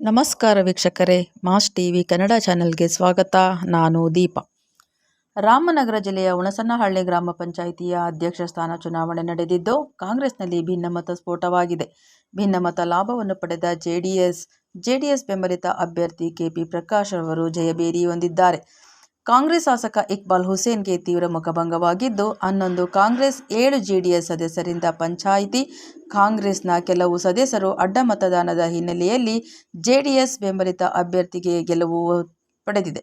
ನಮಸ್ಕಾರ ವೀಕ್ಷಕರೇ, mass TV Kannada ಚಾನೆಲ್ಗೆ ಸ್ವಾಗತ. ನಾನು ದೀಪ. ರಾಮನಗರ ಜಿಲ್ಲೆಯ ಹುಣಸನಹಳ್ಳಿ ಗ್ರಾಮ ಪಂಚಾಯಿತಿಯ ಅಧ್ಯಕ್ಷ ಸ್ಥಾನ ಚುನಾವಣೆ ನಡೆದಿದ್ದು, ಕಾಂಗ್ರೆಸ್ನಲ್ಲಿ ಭಿನ್ನಮತ ಸ್ಫೋಟವಾಗಿದೆ. ಭಿನ್ನಮತ ಲಾಭವನ್ನು ಪಡೆದ ಜೆಡಿಎಸ್ ಜೆಡಿಎಸ್ ಬೆಂಬಲಿತ ಅಭ್ಯರ್ಥಿ ಕೆಪಿ ಪ್ರಕಾಶ್ ಅವರು ಜಯಭೇರಿ ಹೊಂದಿದ್ದಾರೆ. ಕಾಂಗ್ರೆಸ್ ಶಾಸಕ ಇಕ್ಬಾಲ್ ಹುಸೇನ್ಗೆ ತೀವ್ರ ಮುಖಭಂಗವಾಗಿದ್ದು, ಹನ್ನೊಂದು ಕಾಂಗ್ರೆಸ್, ಏಳು ಜೆಡಿಎಸ್ ಸದಸ್ಯರಿಂದ ಪಂಚಾಯಿತಿ, ಕಾಂಗ್ರೆಸ್ನ ಕೆಲವು ಸದಸ್ಯರು ಅಡ್ಡ ಮತದಾನದ ಹಿನ್ನೆಲೆಯಲ್ಲಿ ಜೆಡಿಎಸ್ ಬೆಂಬಲಿತ ಅಭ್ಯರ್ಥಿಗೆ ಗೆಲುವು ಪಡೆದಿದೆ.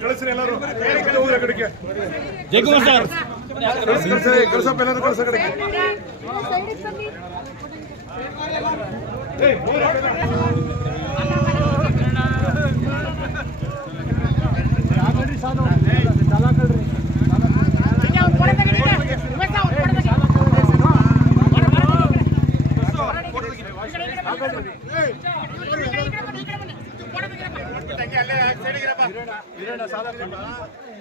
ಕಳಿಸ್ರಿ ಎಲ್ಲರೂ ಊರ ಕಡೆಗೆ ಜಯಕುಮಾರ್ ಸರ್ ಕಳಿಸಿ ಕಳಿಸಪ್ಪ ಎಲ್ಲರೂ ಕಳಿಸೋ ಕಡೆಗೆ ಅಧ್ಯಕ್ಷರು ಮಾತ್ರ ಹಾರಾಕ್ರಿ ಬೇರೆ ತೆಗೀರಿ ಹಾರಾಕಿ ಬೇರೆ ತೆಗೀರಿ ಏ, ಪ್ರಕಾಶಣ್ಣ, ಒಬ್ರೇ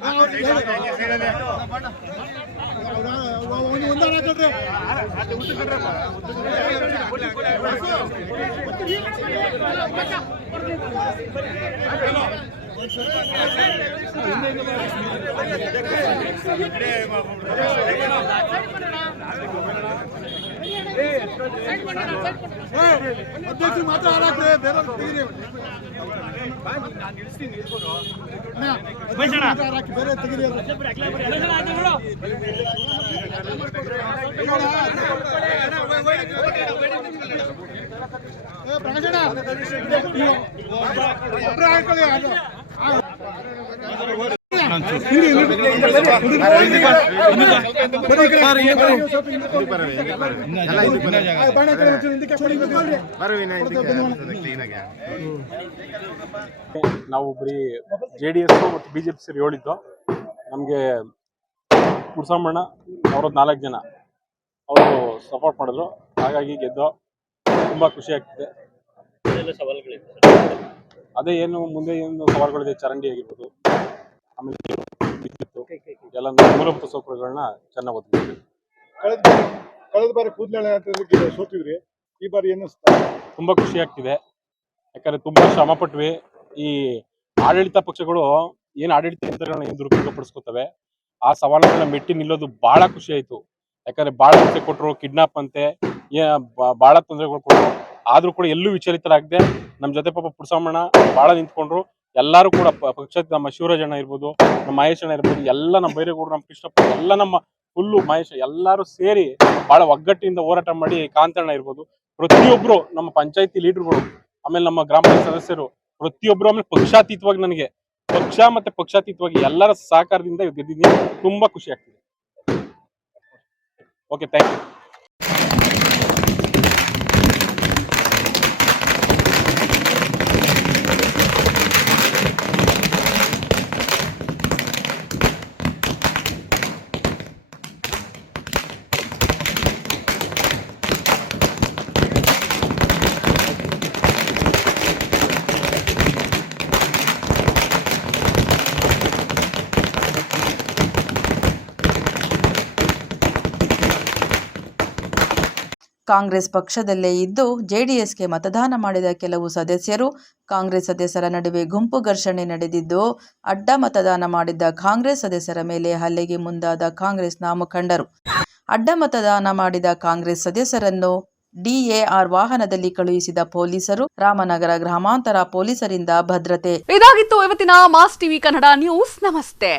ಹಾಕೊಳ್ಳಿ, ಅದು. ಸೈಡ್ ಇರಿ. ಬನ್ನಿ ಈ ಕಡೆ. ಬೇರೆ ಬೇರೆ ಕಡೆ ಒಂಚೂರು ಹಿಂದಕ್ಕೆ ಕೊಡಿ, ನಾವು ಬರೀ ಜೆ ಡಿ ಎಸ್ ಮತ್ತು ಬಿ ಜೆ ಪಿ ಸೇರಿ ಹೇಳಿದ್ದು ನಮಗೆ ಕುಡ್ಸಮ್ಮಣ್ಣ ಅವ್ರದ್ದು ನಾಲ್ಕು ಜನ. ಅವರು ಸಪೋರ್ಟ್ ಮಾಡಿದ್ರು. ಹಾಗಾಗಿ ಗೆದ್ದು ತುಂಬ ಖುಷಿ ಆಗ್ತಿದೆ. ಅದೇ ಏನು ಮುಂದೆ ಏನು ಸವಾಲುಗಳಿದೆ ಚರಂಡಿ ಆಗಿರ್ಬೋದು ಆಮೇಲೆ ವಿದ್ಯುತ್ತು ಎಲ್ಲ ಮೂಲಭೂತ ಸೌಕರ್ಯಗಳನ್ನ ಚೆನ್ನಾಗಿ ಒದಗಿಸ್ತೀವಿ ಕಳೆದ ಬಾರಿ ಕಳೆದ ಬಾರಿ ಕೂದಲೆಳೆ ಅಂತ ಸೋತಿದ್ರಿ. ಈ ಬಾರಿ ಏನು ತುಂಬಾ ಖುಷಿ ಆಗ್ತಿದೆ. ಯಾಕಂದ್ರೆ ತುಂಬಾ ಶ್ರಮ ಪಟ್ವಿ. ಈ ಆಡಳಿತ ಪಕ್ಷಗಳು ಏನ್ ಆಡಳಿತ ಯಂತ್ರಗಳನ್ನ ಏನ್ ದುರುಪಯೋಗ ಪಡಿಸ್ಕೊತವೆ ಆ ಸವಾಲುಗಳನ್ನ ಮೆಟ್ಟಿ ನಿಲ್ಲೋದು ಬಹಳ ಖುಷಿ ಆಯ್ತು. ಯಾಕಂದ್ರೆ ಬಹಳ ಹಿಂಸೆ ಕೊಟ್ರು ಕಿಡ್ನಾಪ್ ಅಂತೆ ಬಹಳ ತೊಂದರೆಗಳು ಕೊಟ್ಟರು ಆದ್ರೂ ಕೂಡ ಎಲ್ಲೂ ವಿಚಲಿತರಾಗದೆ ನಮ್ಮ ಜೊತೆ ಪಾಪ ಪುಡ್ಸಮ್ಮಣ್ಣ ಬಹಳ ನಿಂತ್ಕೊಂಡ್ರು. ಎಲ್ಲಾರು ಕೂಡ ಪಕ್ಷದ ನಮ್ಮ ಶಿವರಾಜಣ್ಣ ಇರ್ಬೋದು, ನಮ್ಮ ಮಹೇಶ್ ಅಣ್ಣ ಇರ್ಬೋದು, ಎಲ್ಲ ನಮ್ಮ ಬೈರೇಗೌಡರು, ನಮ್ಮ ಕೃಷ್ಣಪ್ಪ, ಎಲ್ಲ ನಮ್ಮ ಫುಲ್ಲು ಮಹೇಶ್, ಎಲ್ಲರೂ ಸೇರಿ ಬಹಳ ಒಗ್ಗಟ್ಟಿನಿಂದ ಹೋರಾಟ ಮಾಡಿ ಕಾಂತಣ್ಣ ಇರ್ಬೋದು. ಪ್ರತಿಯೊಬ್ರು ನಮ್ಮ ಪಂಚಾಯತಿ ಲೀಡರ್ಗಳು, ಆಮೇಲೆ ನಮ್ಮ ಗ್ರಾಮ ಸದಸ್ಯರು, ಪ್ರತಿಯೊಬ್ರು ಆಮೇಲೆ ಪಕ್ಷಾತೀತವಾಗಿ ನನಗೆ, ಪಕ್ಷ ಮತ್ತೆ ಪಕ್ಷಾತೀತವಾಗಿ ಎಲ್ಲರ ಸಹಕಾರದಿಂದ ಗೆದ್ದಿದ್ದೀನಿ. ತುಂಬಾ ಖುಷಿ ಆಗ್ತಿದೆ. ಓಕೆ ಥ್ಯಾಂಕ್ ಯು ಕಾಂಗ್ರೆಸ್ ಪಕ್ಷದಲ್ಲೇ ಇದ್ದು ಜೆಡಿಎಸ್ಗೆ ಮತದಾನ ಮಾಡಿದ ಕೆಲವು ಸದಸ್ಯರು ಕಾಂಗ್ರೆಸ್ ಸದಸ್ಯರ ನಡುವೆ ಗುಂಪು ಘರ್ಷಣೆ ನಡೆದಿದ್ದು ಅಡ್ಡ ಮತದಾನ ಮಾಡಿದ್ದ ಕಾಂಗ್ರೆಸ್ ಸದಸ್ಯರ ಮೇಲೆ ಹಲ್ಲೆಗೆ ಮುಂದಾದ ಕಾಂಗ್ರೆಸ್ನ ಮುಖಂಡರು ಅಡ್ಡ ಮತದಾನ ಮಾಡಿದ ಕಾಂಗ್ರೆಸ್ ಸದಸ್ಯರನ್ನು ಡಿಎಆರ್ ವಾಹನದಲ್ಲಿ ಕಳುಹಿಸಿದ ಪೊಲೀಸರು ರಾಮನಗರ ಗ್ರಾಮಾಂತರ ಪೊಲೀಸರಿಂದ ಭದ್ರತೆ. ಇದಾಗಿತ್ತು ಇವತ್ತಿನ ಮಾಸ್ ಟಿವಿ ಕನ್ನಡ ನ್ಯೂಸ್. ನಮಸ್ತೆ.